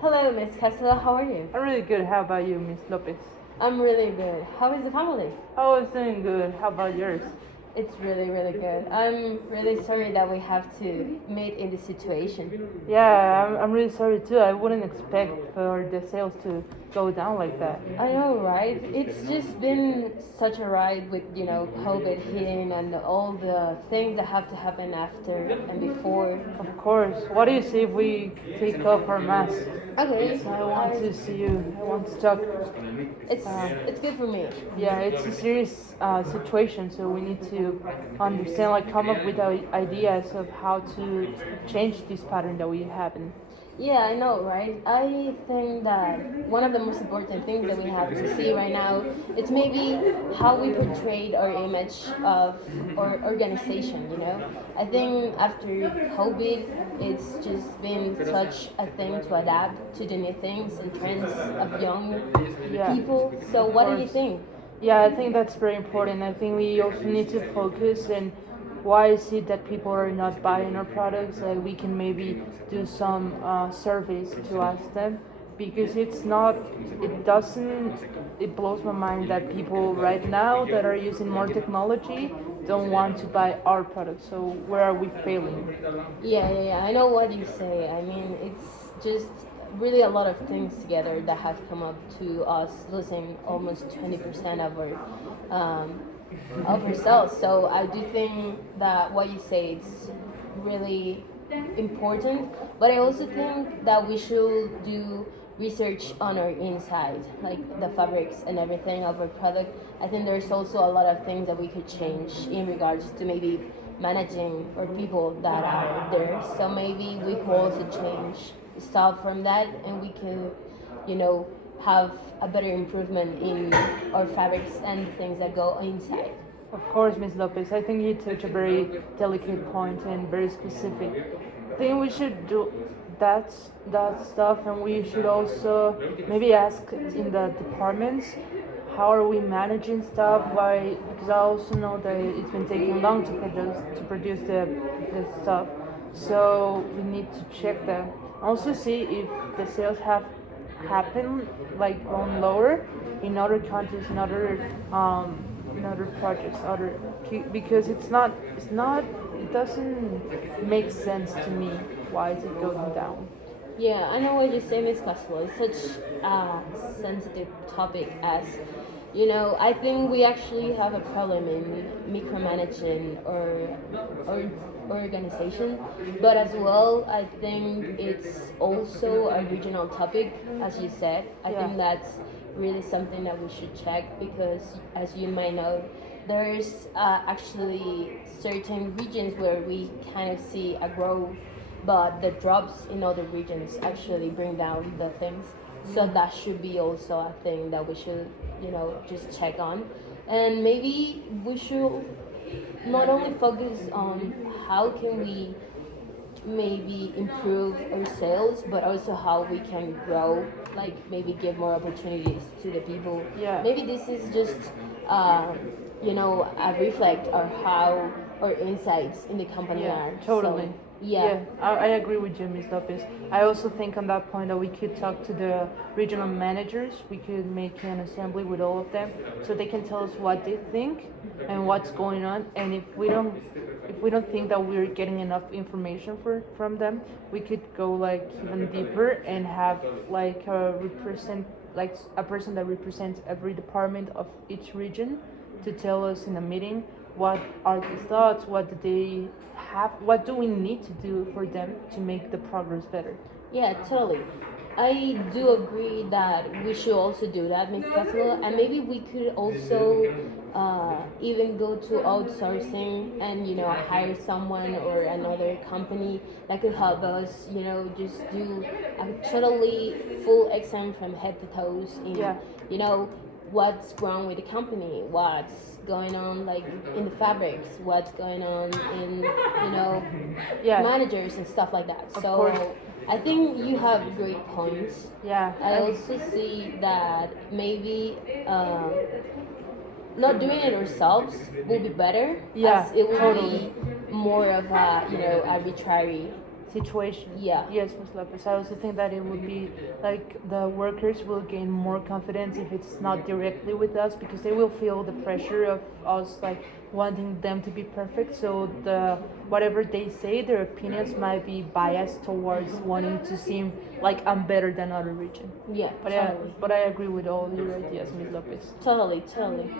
Hello, Miss Castella. How are you? I'm really good. How about you, Miss Lopez? I'm really good. How is the family? I was doing good. How about yours? It's really, really good. I'm really sorry that we have to meet in this situation. Yeah, I'm really sorry too. I wouldn't expect for the sales to go down like that. I know, right? It's just been such a ride with, COVID hitting and all the things that have to happen after and before. Of course. What do you say if we take off our masks? Okay. I want to see you. I want to talk. It's good for me. Yeah, it's a serious situation, so we need to understand, like, come up with ideas of how to change this pattern that we have in. Yeah, I know, right? I think that one of the most important things that we have to see right now it's maybe how we portrayed our image of our organization, I think after COVID, it's just been such a thing to adapt to the new things and trends of young Yeah. people. So what do you think? Yeah, I think that's very important. I think we also need to focus on why is it that people are not buying our products. Like we can maybe do some surveys to ask them because it's not, it doesn't, it blows my mind that people right now that are using more technology don't want to buy our products. So where are we failing? Yeah. I know what you say. I mean, it's just really a lot of things together that have come up to us losing almost 20% um, of ourselves. So I do think that what you say is really important, but I also think that we should do research on our inside, like the fabrics and everything of our product. I think there's also a lot of things that we could change in regards to maybe managing or people that are there. So maybe we could also change stuff from that, and we can, have a better improvement in our fabrics and the things that go inside. Of course, Ms. Lopez. I think you touch a very delicate point and very specific. I think we should do that stuff, and we should also maybe ask in the departments how are we managing stuff. Why? Because I also know that it's been taking long to produce the stuff. So we need to check that. Also see if the sales have happened like on lower in other countries, in other projects, because it's not it doesn't make sense to me. Why is it going down? Yeah, I know what you're saying, Miss Castelo. It's such a sensitive topic as, I think we actually have a problem in micromanaging or organization, but as well, I think it's also a regional topic, as you said. I Yeah. think that's really something that we should check because, as you might know, there's actually certain regions where we kind of see a growth, but the drops in other regions actually bring down the things. So that should be also a thing that we should, just check on. And maybe we should not only focus on how can we maybe improve our sales, but also how we can grow, like maybe give more opportunities to the people. Yeah. Maybe this is just, a reflect of how our insights in the company Yeah, are. totally. So, yeah. I agree with you, Ms. Lopez. I also think on that point that we could talk to the regional managers. We could make an assembly with all of them so they can tell us what they think and what's going on. And if we don't think that we're getting enough information from them, we could go like even deeper and have like a person that represents every department of each region to tell us in a meeting what are the thoughts, what do they have, what do we need to do for them to make the progress better. Yeah, totally. I do agree that we should also do that, Ms. Castle, and maybe we could also even go to outsourcing and hire someone or another company that could help us, just do a totally full exam from head to toes in, Yeah. you know, what's wrong with the company, what's going on like in the fabrics, what's going on in Yeah. managers and stuff like that. Of So course. I think you have great points. Yeah. I also see that maybe not doing it ourselves will be better. Yeah, As it will totally. be more of a arbitrary situation. Yeah. Yes, Ms. Lopez. I also think that it would be like the workers will gain more confidence if it's not directly with us, because they will feel the pressure of us like wanting them to be perfect. So the whatever they say, their opinions might be biased towards wanting to seem like I'm better than other region. Yeah, But totally. but I agree with all your ideas, Ms. Lopez. Totally, totally.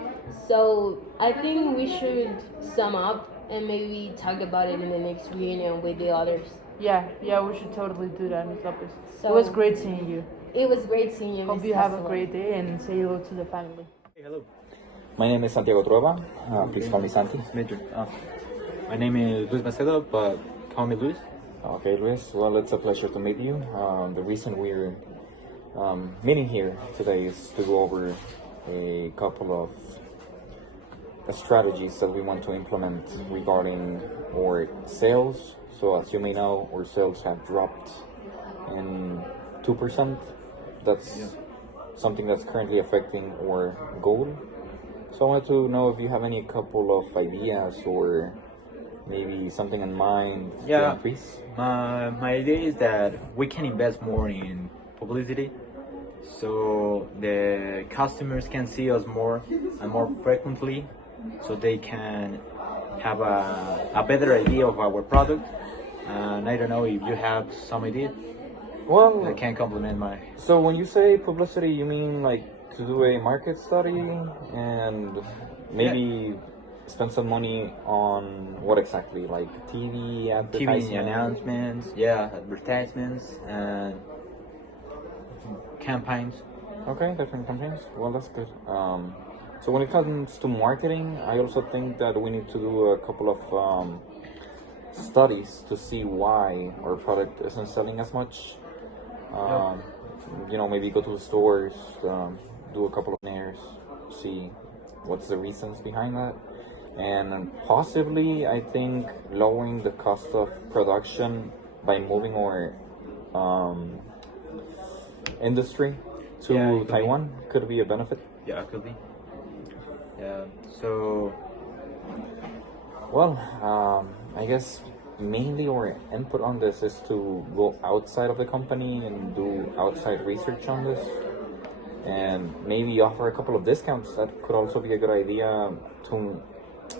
So I think we should sum up and maybe talk about it in the next reunion with the others. Yeah, we should totally do that, Ms. Lopez. So it was great seeing you. It was great seeing you. Hope Ms. you have a Castello. great day and say hello to the family. Hey, hello. My name is Santiago Trueba. Please call me Santi. Nice to meet you. My name is Luis Macedo, but call me Luis. Okay, Luis. Well, it's a pleasure to meet you. The reason we're meeting here today is to go over a couple of strategies that we want to implement regarding our sales. So, as you may know, our sales have dropped in 2%. That's something that's currently affecting our goal. So I wanted to know if you have any couple of ideas or maybe something in mind to Yeah. increase. My idea is that we can invest more in publicity, so the customers can see us more and more frequently, so they can have a better idea of our product. And I don't know if you have some idea Well, that can complement my. so when you say publicity, you mean like to do a market study and maybe spend some money on what exactly? Like TV advertising? TV announcements, advertisements and campaigns. Okay, different campaigns. Well, that's good. So when it comes to marketing, I also think that we need to do a couple of studies to see why our product isn't selling as much. Maybe go to the stores, do a couple of nairs, see what's the reasons behind that. And possibly, I think lowering the cost of production by moving our industry to Yeah, it could be. Taiwan could be a benefit. Yeah, it could be. Yeah. So Well, I guess mainly our input on this is to go outside of the company and do outside research on this, and maybe offer a couple of discounts. That could also be a good idea to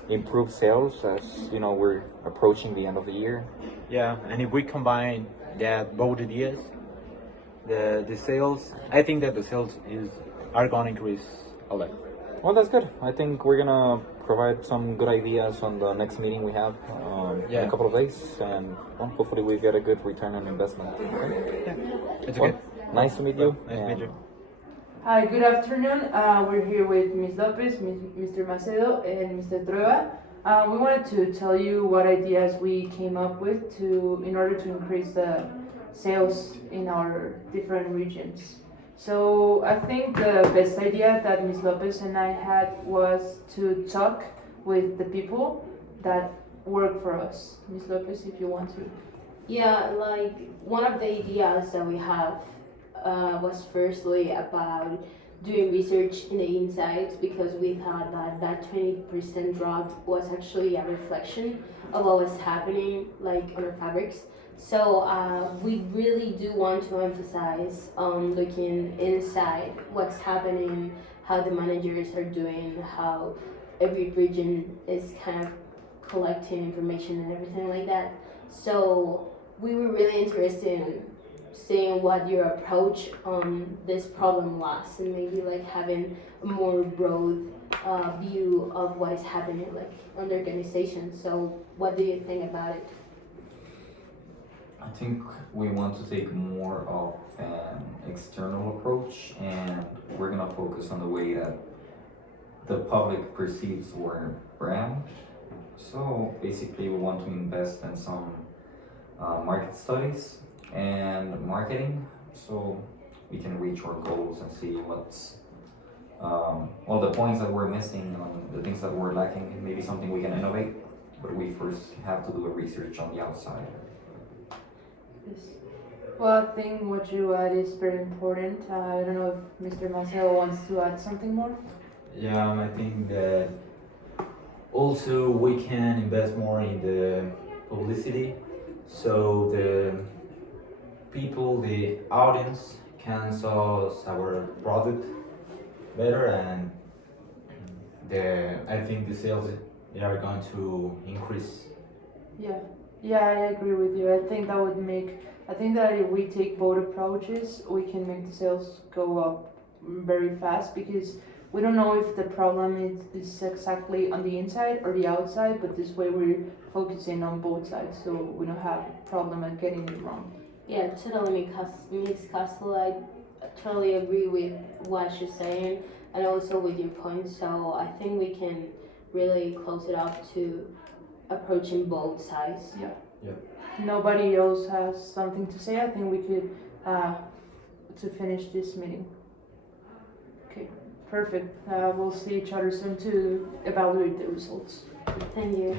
improve sales, as you know we're approaching the end of the year. yeah, and if we combine that both ideas, the sales, I think that the sales are gonna increase a lot. Well, that's good. I think we're gonna provide some good ideas on the next meeting we have in Yeah. a couple of days, and well, hopefully we get a good return on investment. Okay? Yeah, it's Well, okay. nice to meet you. Nice to meet and- you. Hi, good afternoon. We're here with Ms. Lopez, Mr. Macedo, and Mr. Trueba. We wanted to tell you what ideas we came up with in order to increase the sales in our different regions. So I think the best idea that Ms. Lopez and I had was to talk with the people that work for us. Ms. Lopez, if you want to. Yeah, like one of the ideas that we have was firstly about doing research in the insides, because we thought that 20% drop was actually a reflection of what was happening like on our fabrics. So we really do want to emphasize on looking inside what's happening, how the managers are doing, how every region is kind of collecting information and everything like that. So we were really interested in seeing what your approach on this problem was, and maybe like having a more broad view of what is happening like on the organization. So what do you think about it? I think we want to take more of an external approach, and we're gonna focus on the way that the public perceives our brand. So basically, we want to invest in some market studies and marketing, so we can reach our goals and see what's the points that we're missing, the things that we're lacking, and maybe something we can innovate. But we first have to do a research on the outside. Yes. Well, I think what you add is very important. I don't know if Mr. Marcelo wants to add something more. Yeah, I think that also we can invest more in the publicity, so the people, the audience can saw our product better, and I think the sales they are going to increase. Yeah, yeah, I agree with you. I think that if we take both approaches, we can make the sales go up very fast because we don't know if the problem is exactly on the inside or the outside, but this way we're focusing on both sides so we don't have a problem at getting it wrong. Yeah, totally, Miss Castle. I totally agree with what she's saying and also with your point. So I think we can really close it up to approaching both sides. Nobody else has something to say. I think we could to finish this meeting. Okay, perfect. We'll see each other soon to evaluate the results. Thank you.